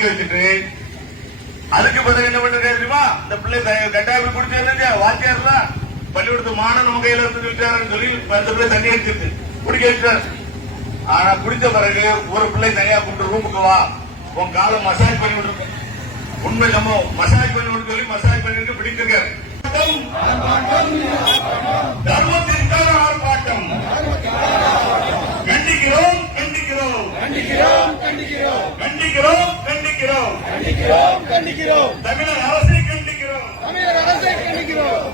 குடிக்க வச்சுட்டு அதுக்கு பிறகு என்ன பண்றது தெரியுமா? இந்த பிள்ளை கட்டாயம் குடிச்சா வாத்தியார்ல பள்ளிக்கூடத்து மாணவன் நம்ம கையில இருந்து சொல்லிட்டாருன்னு சொல்லி அந்த பிள்ளை தண்ணி அடிச்சிருக்கு குடிக்க வச்சுட்டாரு. ஆனா குடித்த பிறகு ஒரு பிள்ளை தனியா கூப்பிட்டு ரூமுக்கு வா, உன் காலம் மசாஜ் பண்ணி விடுங்க. உண்மை நம்ம மசாஜ் பண்ணி விட்டு சொல்லி மசாஜ் பண்ணிட்டு பிடித்திருக்காரு. தர்மத்திற்கான ஆர்ப்பாட்டம். கண்டிக்கிறோம் கண்டிக்கிறோம் கண்டிக்கிறோம் கண்டிக்கிறோம் கண்டிக்கிறோம் கண்டிக்கிறோம் கண்டிக்கிறோம் கண்டிக்கிறோம் தமிழக அரசை கண்டிக்கிறோம் தமிழக அரசை கண்டிக்கிறோம்.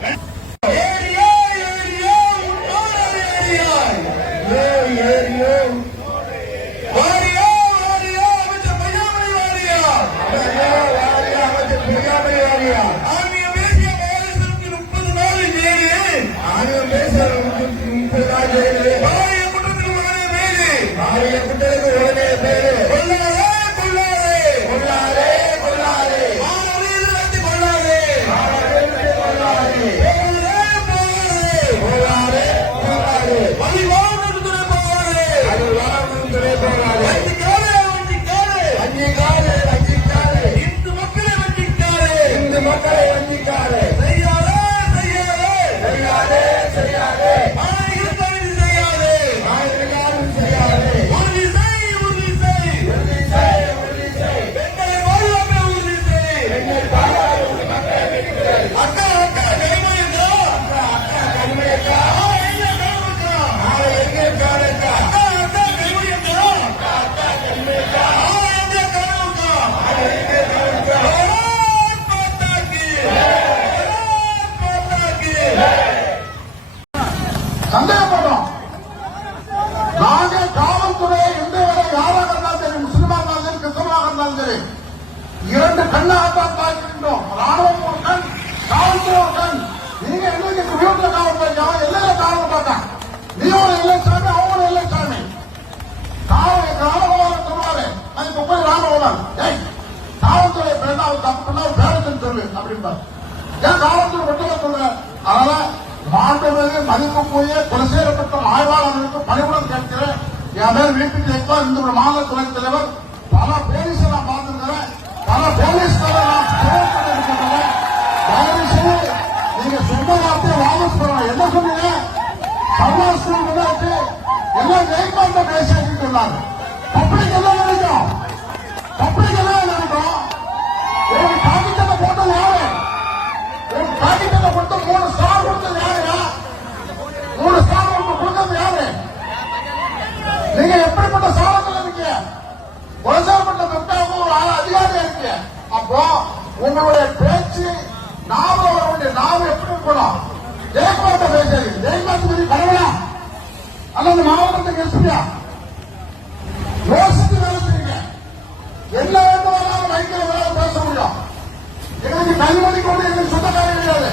சந்தேகப்படுறோம். நாங்க காவல்துறை எந்த வேலை யாராக இருந்தாலும் சரி, முஸ்லிமாக இருந்தாலும் சரி, கிறிஸ்தவமாக இருந்தாலும் சரி, இரண்டு கண்ணாகத்தான் பார்க்கின்றோம். ராணுவம் ஒரு கண், காவல்துறை ஒரு கண். நீங்க எங்களுக்கு வீட்டுல காவல்துறை எல்லையில காவல் பார்த்தா நீ ஒரு இல்லை சாமி, அவங்க இல்லை சாமி. ராணுவம் சொல்லுவாரு, அதுக்கு போய் ராணுவம் காவல்துறை தப்பு பேரத்தின் சொல்லு அப்படின்பாரு. ஏன் காவல்துறை மட்டும் சொல்ற? அதனால மாண்புமிகு மதிப்புக்குரிய கொலை செய்யப்பட்ட ஆய்வாளர்களுக்கு பணிவுடன் கேட்கிறேன். என் பேர் வீட்டுக்கு வைப்பா இந்த ஒரு மாநில துணைத் தலைவர். பல போலீஸை நான் பார்த்திருக்கிறேன், பல போலீஸ்காரை நான் இருக்கிறேன். தயவு செய்து நீங்க சொன்ன வார்த்தையை வாபஸ் பண்ணலாம். என்ன சொன்னீங்க? சமாஸ்திரம் முன்னாடி எல்லாம் ஜெயகாந்த பேசிட்டு சொன்னாங்க. பப்ளிக் எல்லாம் நினைக்கும், பப்ளிக் எல்லாம் நினைக்கும். ஒரு காகிதத்தை போட்டது யாரு? ஒரு காகிதத்தை கொடுத்து 3 ஸ்டார் கொடுத்தது யாரு? 3 ஸ்டார் கொடுத்தது யாரு? நீங்க எப்படிப்பட்ட சாதத்தில் இருக்கீங்க? கொலைசேரப்பட்ட மெப்டாவும் ஒரு அதிகாரியா இருக்கீங்க. அப்போ உங்களுடைய பேச்சு நாம வர வேண்டிய நாம எப்படி இருக்கணும்? ஜெயகாந்த பேசுறீங்க. ஜெயகாந்த் பத்தி பரவலா அல்லது மாவட்டத்துக்கு எஸ்பியா யோசித்து வேலை செய்யுங்க. என்ன வேண்டுமானாலும் வைக்கிற வேலை பேச முடியும். எங்களுக்கு கல்வெடி கொண்டு எங்களுக்கு சொந்தக்காரங்க கிடையாது.